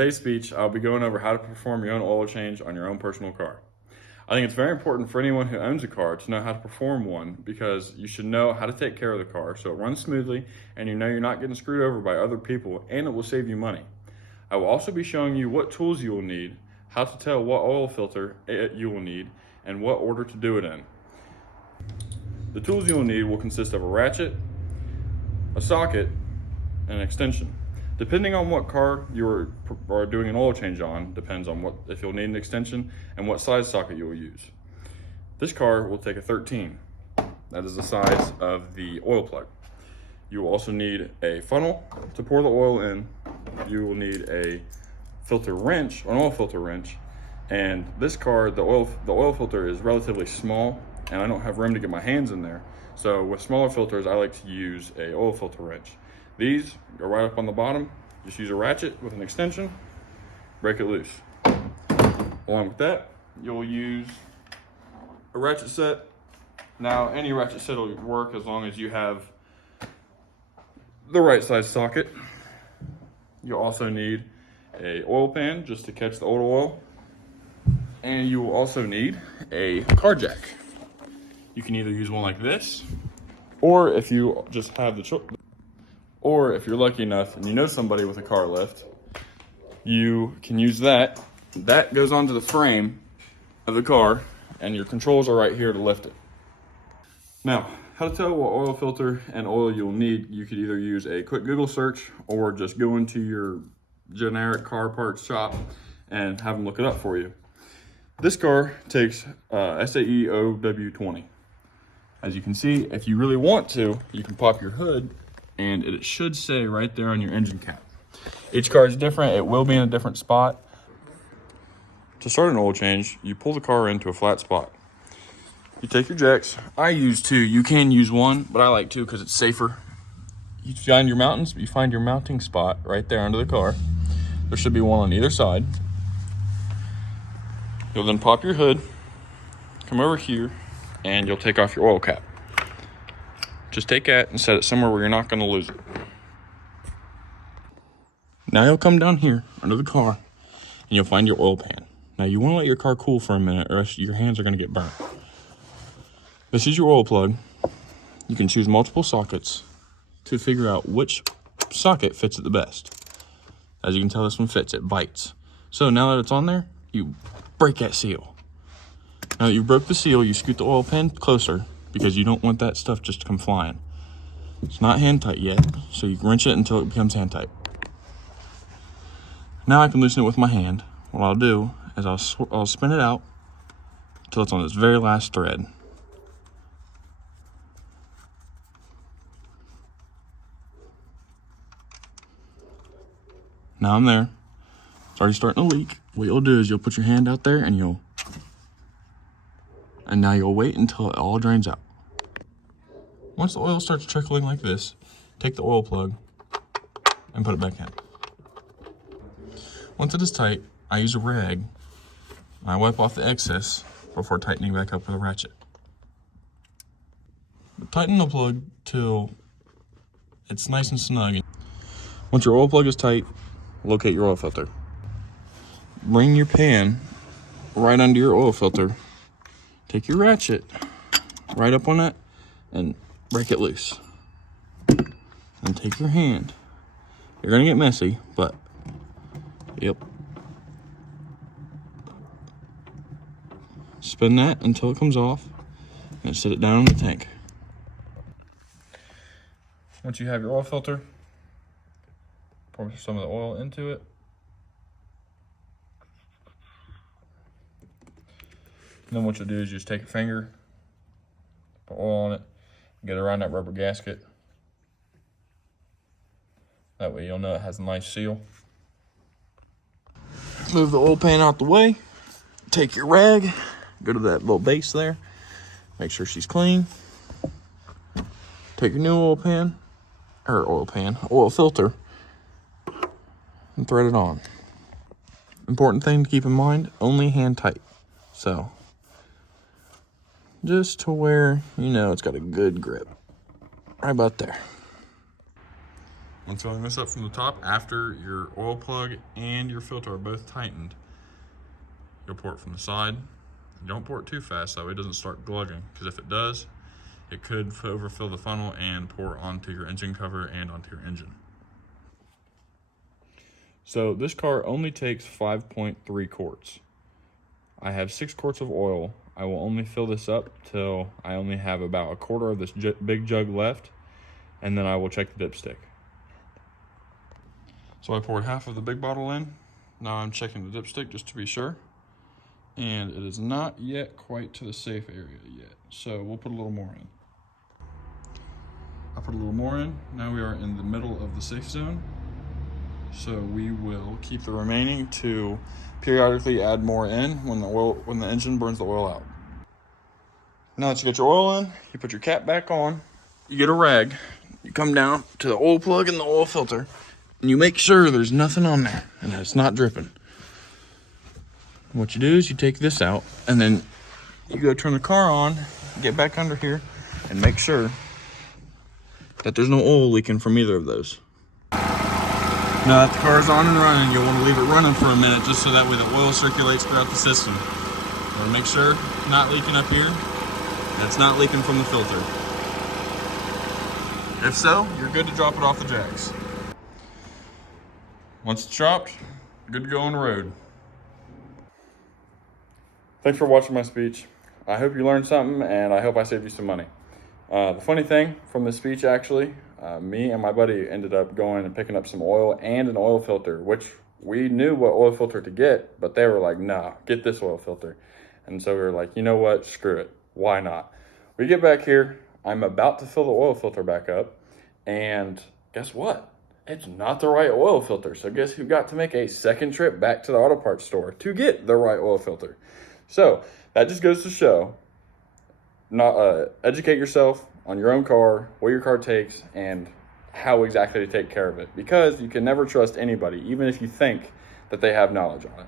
Today's speech, I'll be going over how to perform your own oil change on your own personal car. I think it's very important for anyone who owns a car to know how to perform one, because you should know how to take care of the car so it runs smoothly and you know you're not getting screwed over by other people, and it will save you money. I will also be showing you what tools you will need, how to tell what oil filter you will need, and what order to do it in. The tools you will need will consist of a ratchet, a socket, and an extension. Depending on what car you are doing an oil change on, depends on if you'll need an extension and what size socket you will use. This car will take a 13. That is the size of the oil plug. You will also need a funnel to pour the oil in. You will need a filter wrench, or an oil filter wrench. And this car, the oil filter is relatively small, and I don't have room to get my hands in there. So with smaller filters, I like to use a oil filter wrench. These go right up on the bottom. Just use a ratchet with an extension, break it loose. Along with that, you'll use a ratchet set. Now, any ratchet set will work as long as you have the right size socket. You'll also need a oil pan just to catch the oil. And you will also need a car jack. You can either use one like this, or if you just have or if you're lucky enough and you know somebody with a car lift, you can use that. That goes onto the frame of the car, and your controls are right here to lift it. Now, how to tell what oil filter and oil you'll need. You could either use a quick Google search or just go into your generic car parts shop and have them look it up for you. This car takes SAE OW20. As you can see, if you really want to, you can pop your hood, and it should say right there on your engine cap. Each car is different. It will be in a different spot. To start an oil change, you pull the car into a flat spot. You take your jacks. I use two. You can use one, but I like two because it's safer. You find your mounting spot right there under the car. There should be one on either side. You'll then pop your hood, come over here, and you'll take off your oil cap. Just take that and set it somewhere where you're not going to lose it. Now you'll come down here under the car and you'll find your oil pan. Now you want to let your car cool for a minute, or else your hands are going to get burnt. This is your oil plug. You can choose multiple sockets to figure out which socket fits it the best. As you can tell, this one fits, it bites. So now that it's on there, you break that seal. Now that you broke the seal, you scoot the oil pan closer, because you don't want that stuff just to come flying. It's not hand tight yet, so you wrench it until it becomes hand tight. Now I can loosen it with my hand. What I'll do is I'll spin it out until it's on its very last thread. Now I'm there. It's already starting to leak. What you'll do is you'll put your hand out there and now you'll wait until it all drains out. Once the oil starts trickling like this, take the oil plug and put it back in. Once it is tight, I use a rag. I wipe off the excess before tightening back up with a ratchet. Tighten the plug till it's nice and snug. Once your oil plug is tight, locate your oil filter. Bring your pan right under your oil filter. Take your ratchet right up on it and break it loose. And take your hand. You're gonna get messy, but yep. Spin that until it comes off and set it down in the tank. Once you have your oil filter, pour some of the oil into it. And then what you'll do is just take a finger, put oil on it, get it around that rubber gasket. That way you'll know it has a nice seal. Move the oil pan out the way. Take your rag, go to that little base there. Make sure she's clean. Take your new oil filter, and thread it on. Important thing to keep in mind, only hand tight. So, just to where you know it's got a good grip. Right about there. Once filling this up from the top, after your oil plug and your filter are both tightened, you'll pour it from the side. Don't pour it too fast, that way it doesn't start glugging, because if it does, it could overfill the funnel and pour onto your engine cover and onto your engine. So this car only takes 5.3 quarts. I have 6 quarts of oil. I will only fill this up till I only have about a quarter of this big jug left, and then I will check the dipstick. So I poured half of the big bottle in. Now I'm checking the dipstick just to be sure. And it is not yet quite to the safe area yet. So we'll put a little more in. I put a little more in. Now we are in the middle of the safe zone. So we will keep the remaining to periodically add more in when the engine burns the oil out. Now that you get your oil in, you put your cap back on, you get a rag, you come down to the oil plug and the oil filter, and you make sure there's nothing on there and that it's not dripping. What you do is you take this out, and then you go turn the car on, get back under here, and make sure that there's no oil leaking from either of those. Now that the car is on and running, you'll want to leave it running for a minute just so that way the oil circulates throughout the system. You want to make sure it's not leaking up here, and it's not leaking from the filter. If so, you're good to drop it off the jacks. Once it's dropped, good to go on the road. Thanks for watching my speech. I hope you learned something, and I hope I saved you some money. The funny thing from this speech, actually, me and my buddy ended up going and picking up some oil and an oil filter, which we knew what oil filter to get, but they were like, nah, get this oil filter. And so we were like, you know what, screw it, why not? We get back here, I'm about to fill the oil filter back up, and guess what? It's not the right oil filter. So guess who got to make a second trip back to the auto parts store to get the right oil filter? So that just goes to show, educate yourself on your own car, what your car takes, and how exactly to take care of it. Because you can never trust anybody, even if you think that they have knowledge on it.